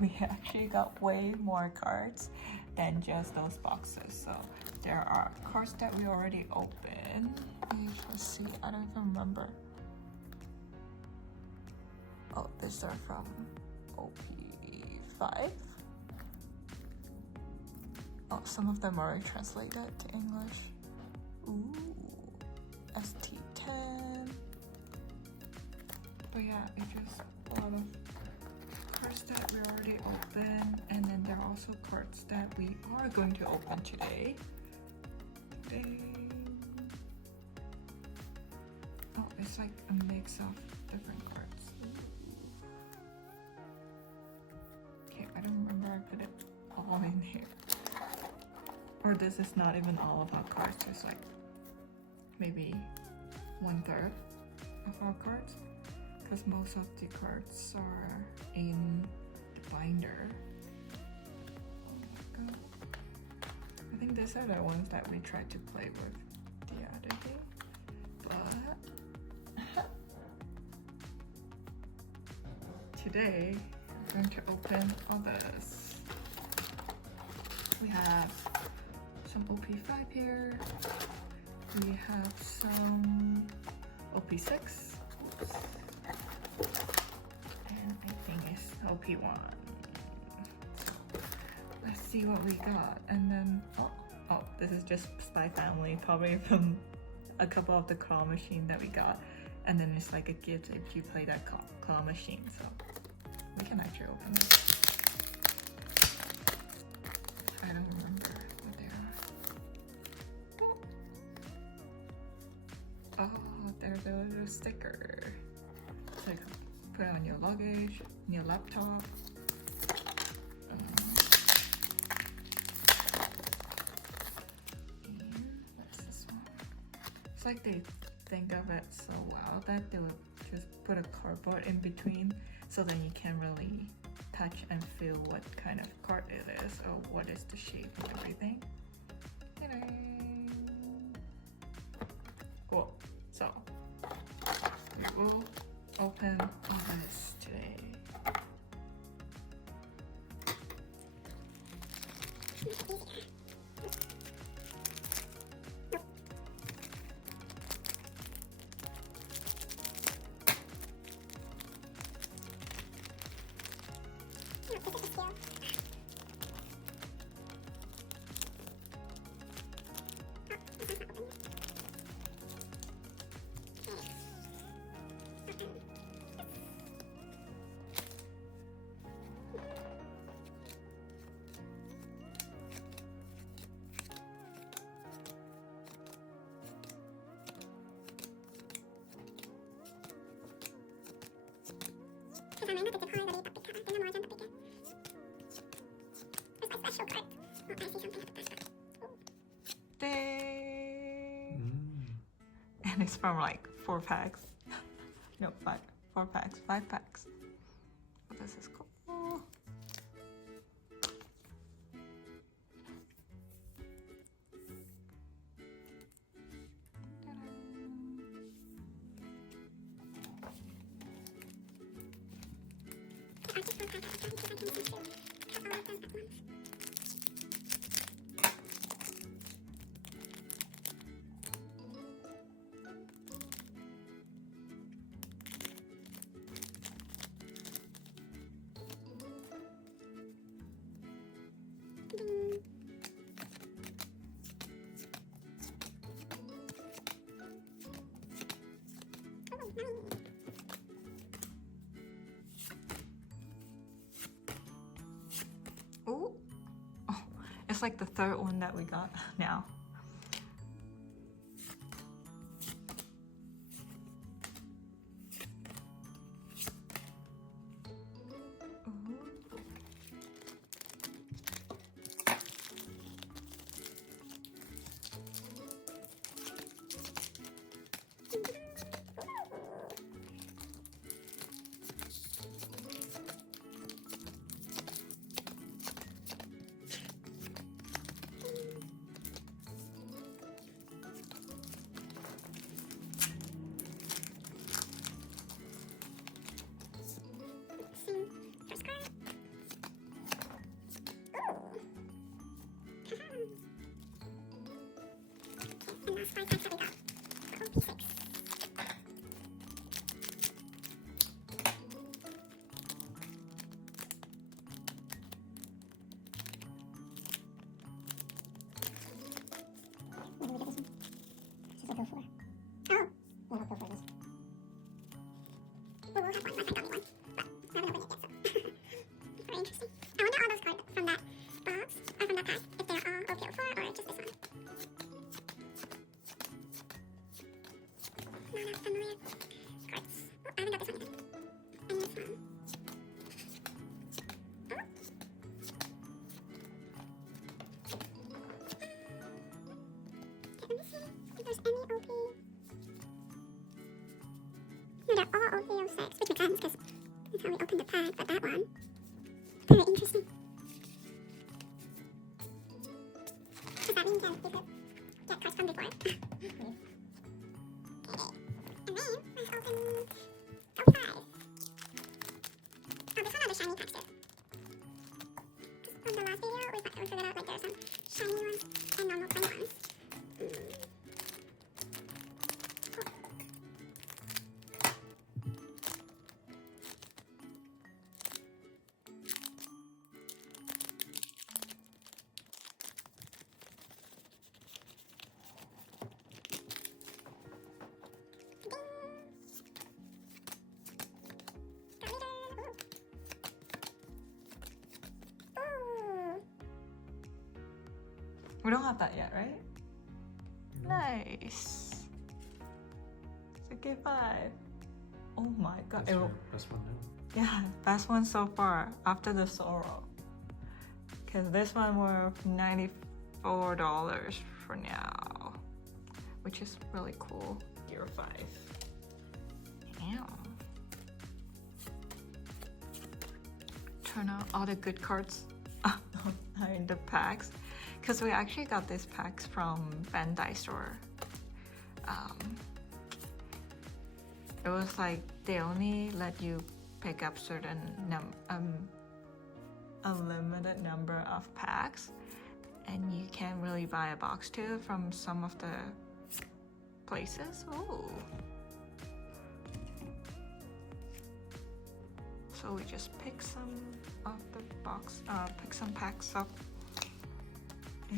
we actually got way more cards than just those boxes. So there are cards that we already opened. Let's see, I don't even remember. Oh, these are from OP5. Oh, some of them are translated to English. Ooh, ST10. But yeah, it's just a lot of cards that we already opened, and then there are also cards that we are going to open today. Oh, it's like a mix of different cards. Okay, I don't remember I put it all in here. Or this is not even all of our cards, just like maybe 1/3 of our cards. Because most of the cards are in the binder. Oh my god. I think these are the ones that we tried to play with the other day. But today I'm going to open others. We have some OP5 here. We have some OP6. Oops. And I think it's OP1. Let's see what we got. And then, oh, this is just Spy Family, probably from a couple of the claw machine that we got. And then it's like a gift if you play that claw machine. So we can actually open it. I don't remember what they are. Oh, there's a little sticker. So you can put it on your luggage, on your laptop. What's this one? It's like they think of it so well that they would just put a cardboard in between, so then you can really touch and feel what kind of card it is or what is the shape and everything. Cool. So we will open all this today. And it's from like 4 packs. No, 4 packs, 5 packs. Oh, this is cool. Ooh. Oh, it's like the 3rd one that we got now. go for? Oh, we'll not go for this. Well, we'll have one. My friend got me one, but I haven't opened it yet, so very interesting. I wonder all those cards from that box or from that pack if they're all OPO4 or just this one. No, not familiar cards. Oh, I haven't got this one either. And this one. Oh. Okay, let me see if there's any OP. No, they're all OP06, which makes sense because that's how we opened the pack, but that one, very interesting. Does that mean you could get cards from before? Okay. And then, let's open OP5. Oh, this one had the shiny packs too. From the last video, we figured out like there are some shiny ones and normal plain ones. We don't have that yet, right? No. Nice. It's a K5. Oh my god. That's your best one now. Yeah, best one so far after the Sorrow. Because this one worth $94 for now, which is really cool. Gear 5. Damn. Turn out all the good cards are in the packs. Because we actually got these packs from Bandai store. It was like they only let you pick up certain a limited number of packs, and you can't really buy a box too from some of the places. Ooh. So we just pick some of the pick some packs up.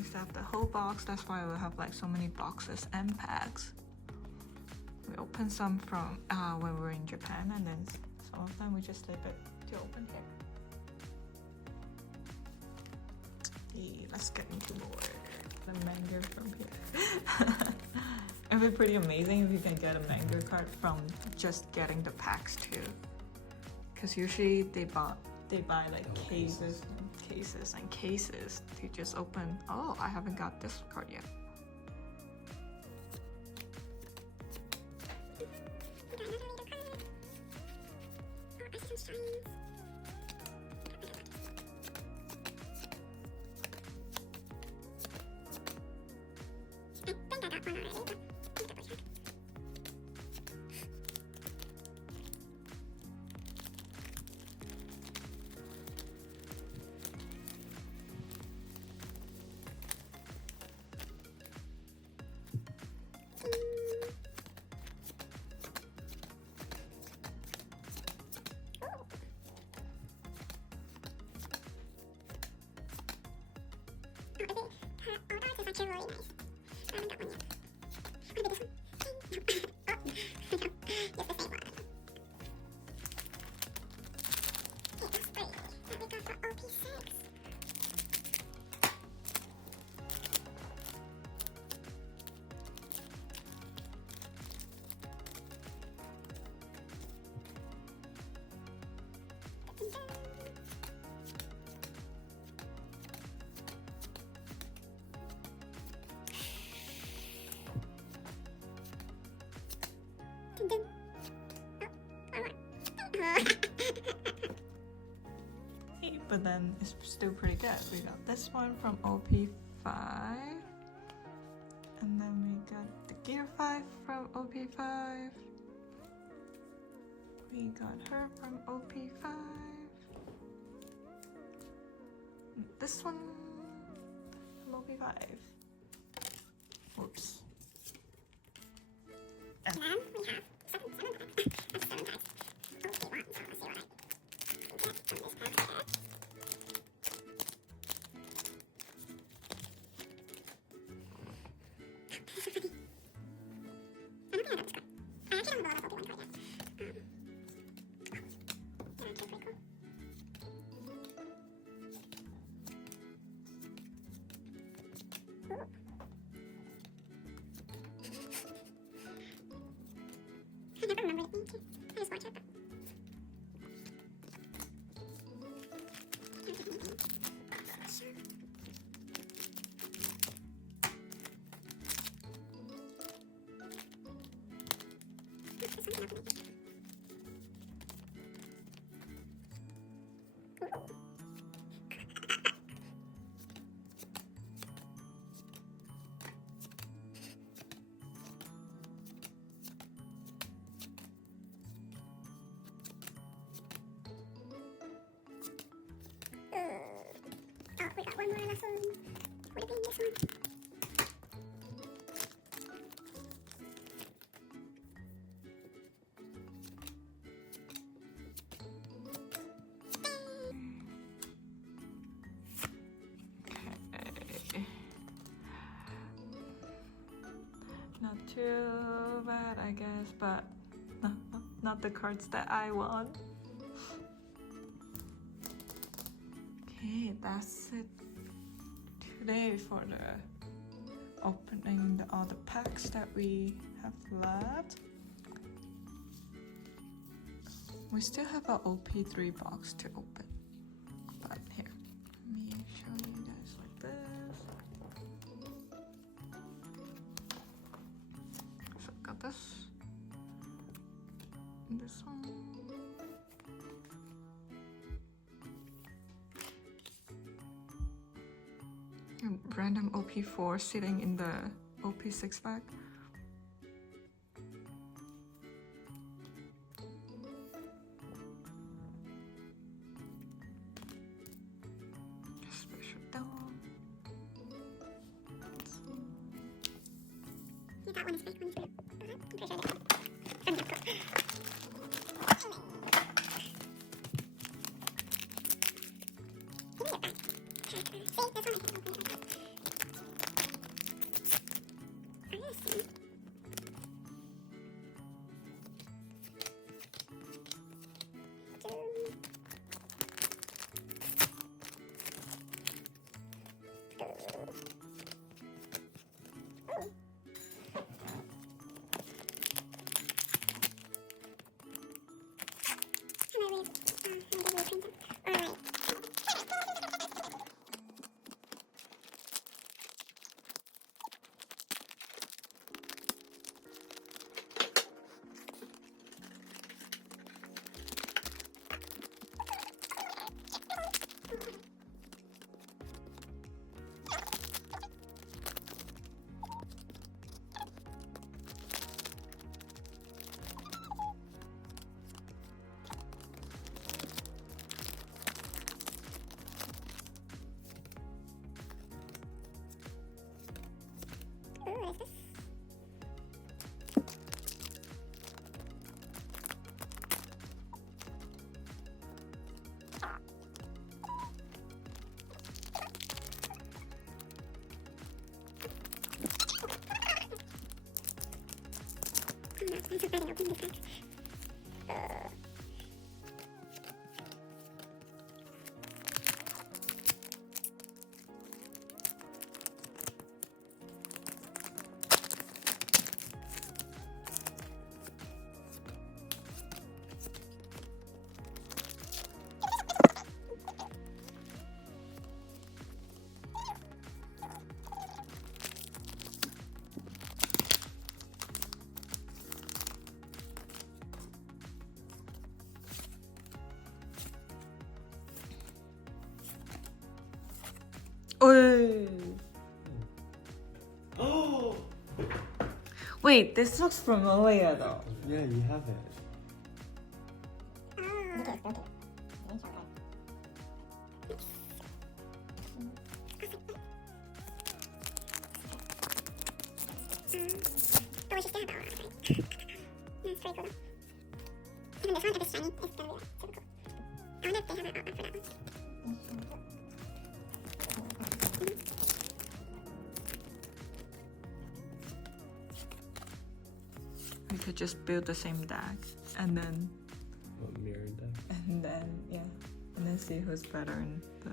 Except the whole box, that's why we have like so many boxes and packs. We opened some from when we were in Japan, and then some of them we just leave it to open here. Hey, let's get into more. The manga from here. It'd be pretty amazing if you can get a manga card from just getting the packs too. Because usually they buy like cases and cases to just open. Oh, I haven't got this card yet. Really nice. I haven't got one yet. Maybe this one. Oh, yes, the same one. Okay, that's great. That we got for OP6. But then it's still pretty good. We got this one from OP5, and then we got the Gear 5 from OP5. We got her from OP5. This one from OP5. Whoops. And then we have seven packs. That's 7 packs. OP1, so let's see what I can get from this pack here. I never remember the name too. I just watch it. Oh, we got one more last one. Would it be this one? Okay. Not too bad, I guess, but not the cards that I want. Okay, that's it today for the opening all the packs that we have left. We still have an OP3 box to open, but here, let me show you guys like this. So I got this one. And random OP4 sitting in the OP6 bag. Special dog. Yeah, that one is fake one too. I'm pretty sure that I'm so bad at opening these packs. Oh! Wait, this looks familiar though. Yeah, you have it. But we should still have that one, right? That's pretty cool though. Even this one, if it's shiny, it's gonna be like super cool. I wonder if they have an outlet for that one. We could just build the same deck and then Mirror deck. and then see who's better in the.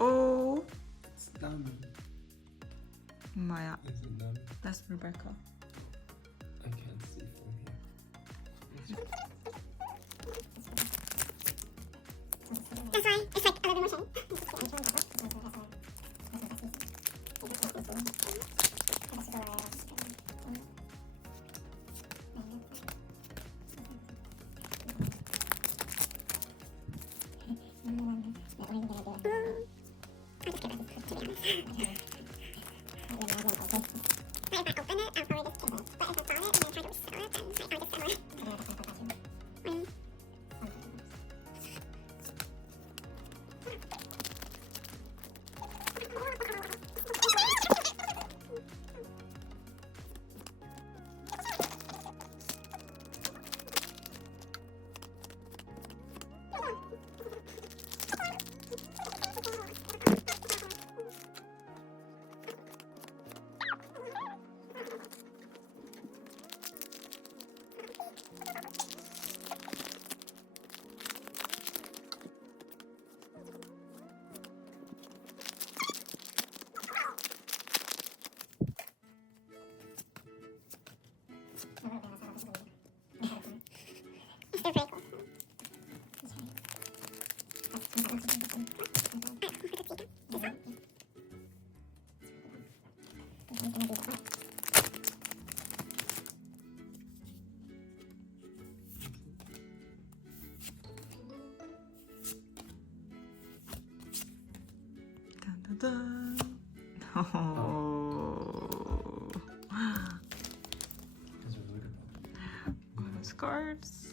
Oh It's Nami. Maya, Is it Nami? that's Rebecca. I I can't see from here. That's why it's like a little bit more It's still pretty cool. Dun, dun, dun. Oh. Those are really good. Postcards.